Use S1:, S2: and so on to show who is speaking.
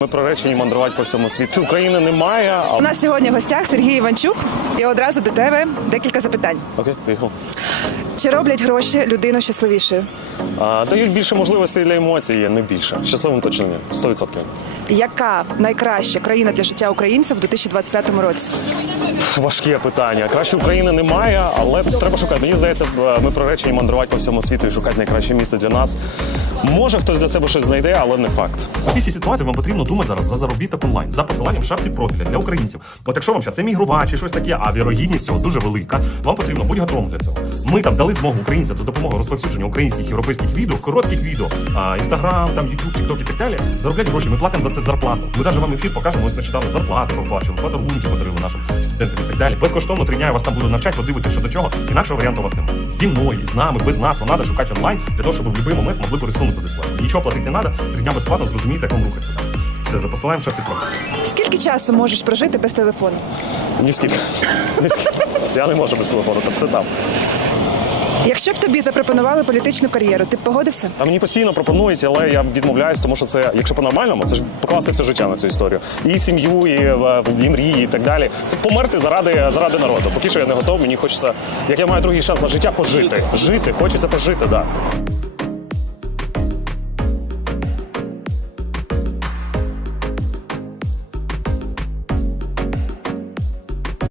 S1: Ми приречені мандрувати по всьому світу. України немає.
S2: У нас сьогодні в гостях Сергій Іванчук. І одразу до тебе декілька запитань.
S1: Окей, поїхав.
S2: Чи роблять гроші людину щасливішою?
S1: Дають більше можливостей для емоцій, не більше. Щасливим точно ні. 100%.
S2: Яка найкраща країна для життя українців у 2025 році?
S1: Важке питання. Краще України немає, але треба шукати. Мені здається, ми приречені мандрувати по всьому світу і шукати найкраще місце для нас. Може, хтось для себе щось знайде, але не факт.
S3: У цій ситуації вам потрібно думати зараз за заробіток онлайн, за посиланням в шапці профіля для українців. От якщо вам зараз емігрувати чи щось таке, а вірогідність цього дуже велика, вам потрібно бути готовим для цього. Ми там дали змогу українцям за допомогою розповсюдження українських європейських відео, коротких відео, Інстаграм, там Ютуб, Тікток і так далі, заробляти гроші. Ми платимо за це зарплату. Ми навіть вам ефір покажемо, ось нещодавно зарплату проплачуємо, подарунки подарили нашим студентам і так далі. Безкоштовно 3 дня я вас там буду навчати, подивитися, що до чого. Інакшого варіанту у вас немає. Зі мною, з нами, без нас, вам треба шукати онлайн для того, щоб ви в будь-який момент могли пересунутися десь. Нічого платити не треба, 3 дня безплатно, зрозумієте, як вам рухатися. Все, запосилаємо в шапці профіля.
S2: Скільки часу можеш прожити без телефону?
S1: Ні скільки. Я не можу без телефону, там все там.
S2: Якщо б тобі запропонували політичну кар'єру, ти б погодився?
S1: А мені постійно пропонують, але я відмовляюсь, тому що це, якщо по-нормальному, це ж покласти все життя на цю історію. І сім'ю, і мрії, і так далі. Це померти заради народу. Поки що я не готовий, мені хочеться, як я маю другий шанс на життя, пожити. Жити, хочеться пожити, так. Да.